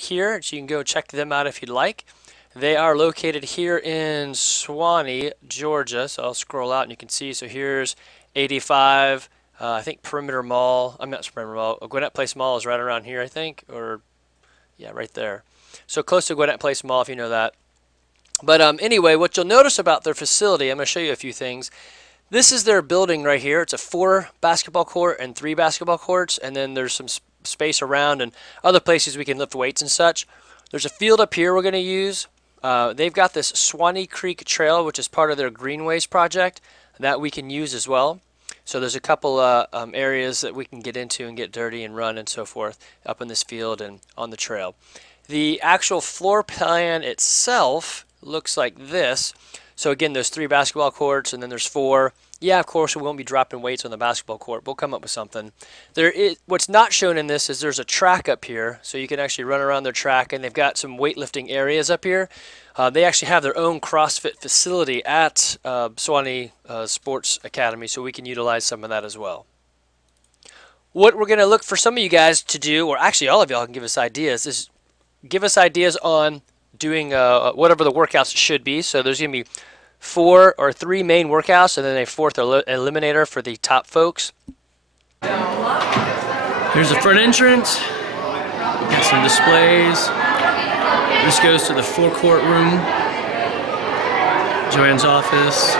here, so you can go check them out if you'd like. They are located here in Suwanee, Georgia. So I'll scroll out and you can see. So here's 85. I think Perimeter Mall. I'm not Perimeter Mall. Gwinnett Place Mall is right around here, I think, or yeah, right there. So close to Gwinnett Place Mall, if you know that. But anyway, what you'll notice about their facility, I'm going to show you a few things. This is their building right here. It's a 4 basketball court and 3 basketball courts, and then there's some space around and other places we can lift weights and such. There's a field up here we're going to use. They've got this Suwanee Creek Trail, which is part of their Greenways project, that we can use as well. So there's a couple areas that we can get into and get dirty and run and so forth up in this field and on the trail. The actual floor plan itself looks like this. So again, there's 3 basketball courts and then there's 4. Yeah, of course we won't be dropping weights on the basketball court. We'll come up with something. What's not shown in this is there's a track up here, so you can actually run around their track, and they've got some weightlifting areas up here. They actually have their own CrossFit facility at Suwanee Sports Academy, so we can utilize some of that as well. What we're going to look for some of you guys to do, or actually all of y'all can give us ideas, is give us ideas on doing whatever the workouts should be. So there's going to be 4 or 3 main workouts and then a 4th eliminator for the top folks. Here's the front entrance. Got some displays. This goes to the forecourt room, Joanne's office.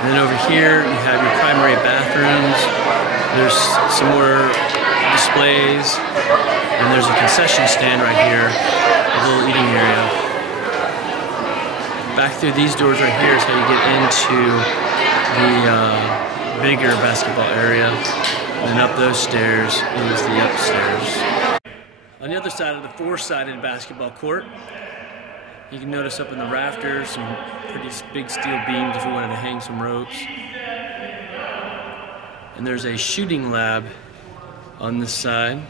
And then over here you have your primary bathrooms. There's some more displays, and there's a concession stand right here, a little eating area. Back through these doors right here is how you get into the bigger basketball area, and then up those stairs is the upstairs. On the other side of the 4-sided basketball court, you can notice up in the rafters some pretty big steel beams if you wanted to hang some ropes. And there's a shooting lab on this side.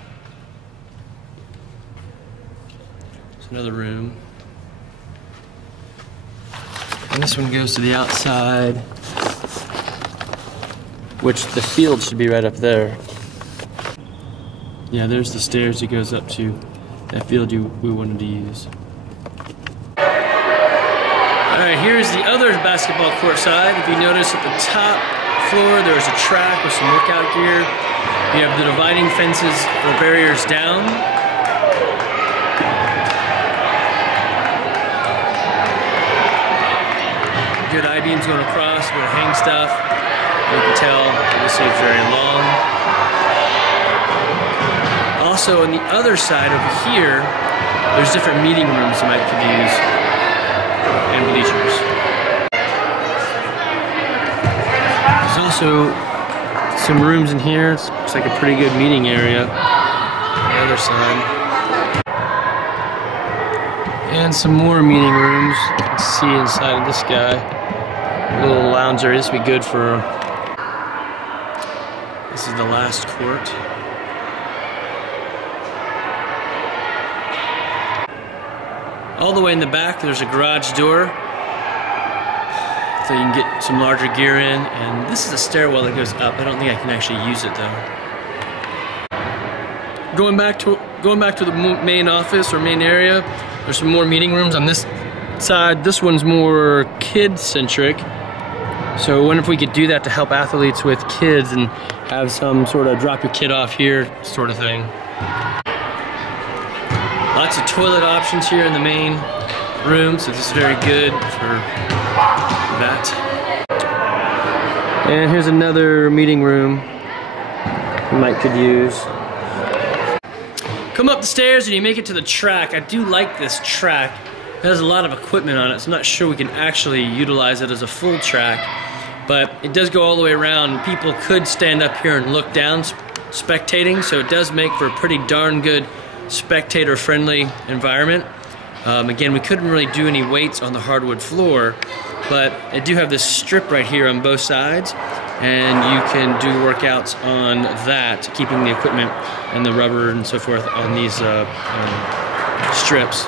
It's another room. And this one goes to the outside, which the field should be right up there. Yeah, there's the stairs that goes up to that field we wanted to use. Alright, here's the other basketball court side. If you notice at the top floor there's a track with some workout gear. You have the dividing fences or barriers down. Good I-beams going across where to hang stuff. You can tell, obviously it's very long. Also on the other side over here, there's different meeting rooms you might could use and bleachers. There's also some rooms in here. It looks like a pretty good meeting area on the other side. And some more meeting rooms. You can see inside of this guy. A little lounge area. This would be good for. This is the last court. All the way in the back, there's a garage door, so you can get some larger gear in. And this is a stairwell that goes up. I don't think I can actually use it though. Going back to the main office or main area. There's some more meeting rooms on this side. This one's more kid-centric. So I wonder if we could do that to help athletes with kids and have some sort of drop your kid off here sort of thing. Lots of toilet options here in the main room, so this is very good for that. And here's another meeting room you could use. Come up the stairs and you make it to the track. I do like this track. It has a lot of equipment on it, so I'm not sure we can actually utilize it as a full track, but it does go all the way around. People could stand up here and look down spectating, so it does make for a pretty darn good spectator-friendly environment. Again, we couldn't really do any weights on the hardwood floor, but I do have this strip right here on both sides, and you can do workouts on that, keeping the equipment and the rubber and so forth on these strips.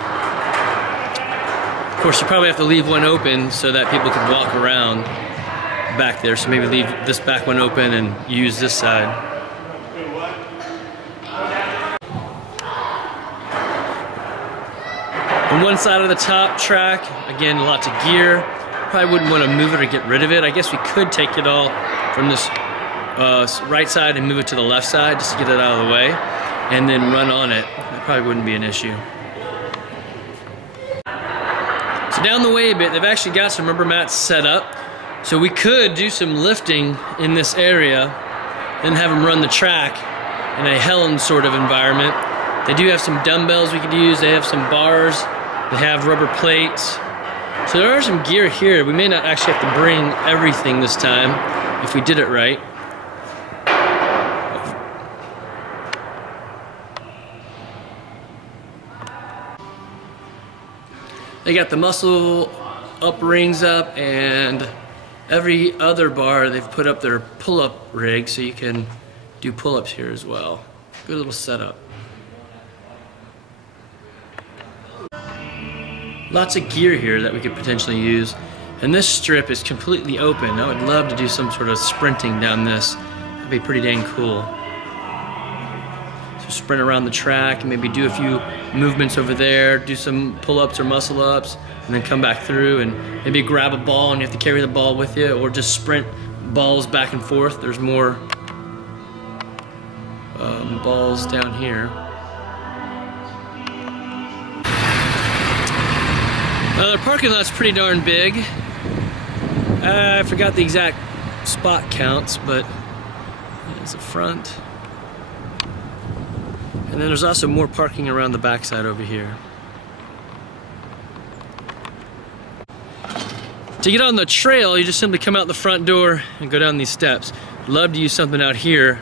Of course, you probably have to leave one open so that people can walk around back there, so maybe leave this back one open and use this side. On one side of the top track, again, lots of gear. Probably wouldn't want to move it or get rid of it. I guess we could take it all from this right side and move it to the left side just to get it out of the way, and then run on it. That probably wouldn't be an issue. So down the way a bit, they've actually got some rubber mats set up. So we could do some lifting in this area and have them run the track in a Helen sort of environment. They do have some dumbbells we could use. They have some bars. They have rubber plates. So there are some gear here. We may not actually have to bring everything this time if we did it right. They got the muscle up rings up, and every other bar they've put up their pull-up rig so you can do pull-ups here as well. Good little setup. Lots of gear here that we could potentially use. And this strip is completely open. I would love to do some sort of sprinting down this. That'd be pretty dang cool. So sprint around the track and maybe do a few movements over there, do some pull-ups or muscle-ups, and then come back through and maybe grab a ball and you have to carry the ball with you, or just sprint balls back and forth. There's more balls down here. Their parking lot's pretty darn big. I forgot the exact spot counts, but there's the front. And then there's also more parking around the backside over here. To get on the trail, you just simply come out the front door and go down these steps. Love to use something out here,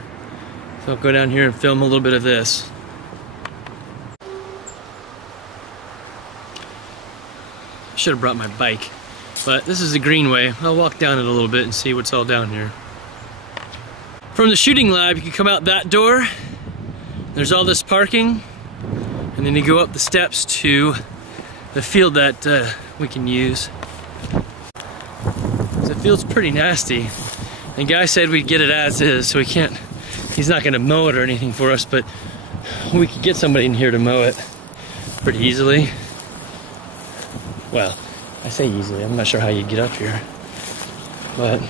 so I'll go down here and film a little bit of this. I should have brought my bike, but this is the greenway. I'll walk down it a little bit and see what's all down here. From the shooting lab, you can come out that door. There's all this parking, and then you go up the steps to the field that we can use. The field's pretty nasty. The guy said we'd get it as is, so he's not gonna mow it or anything for us, but we could get somebody in here to mow it pretty easily. Well, I say easily, I'm not sure how you get up here. But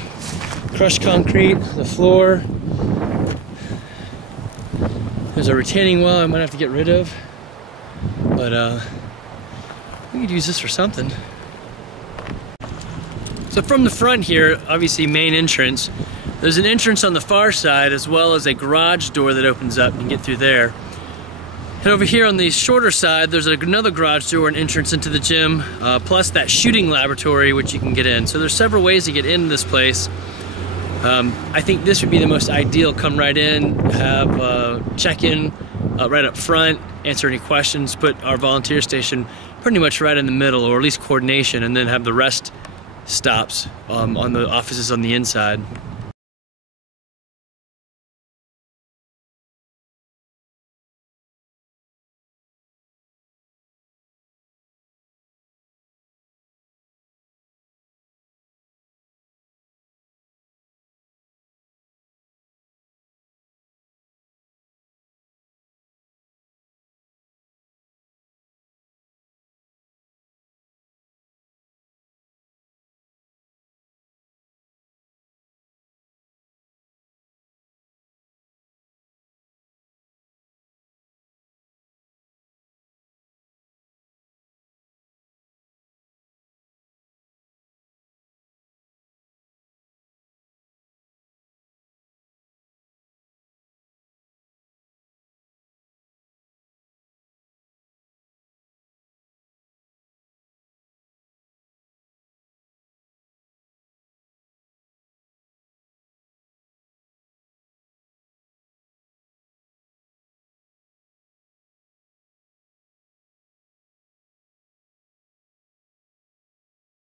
crushed concrete, the floor. There's a retaining wall I might have to get rid of. But we could use this for something. So from the front here, obviously main entrance, there's an entrance on the far side as well as a garage door that opens up. You can get through there. And over here on the shorter side, there's another garage door and entrance into the gym, plus that shooting laboratory which you can get in. So there's several ways to get into this place. I think this would be the most ideal. Come right in, have check-in right up front, answer any questions, put our volunteer station pretty much right in the middle, or at least coordination, and then have the rest stops on the offices on the inside.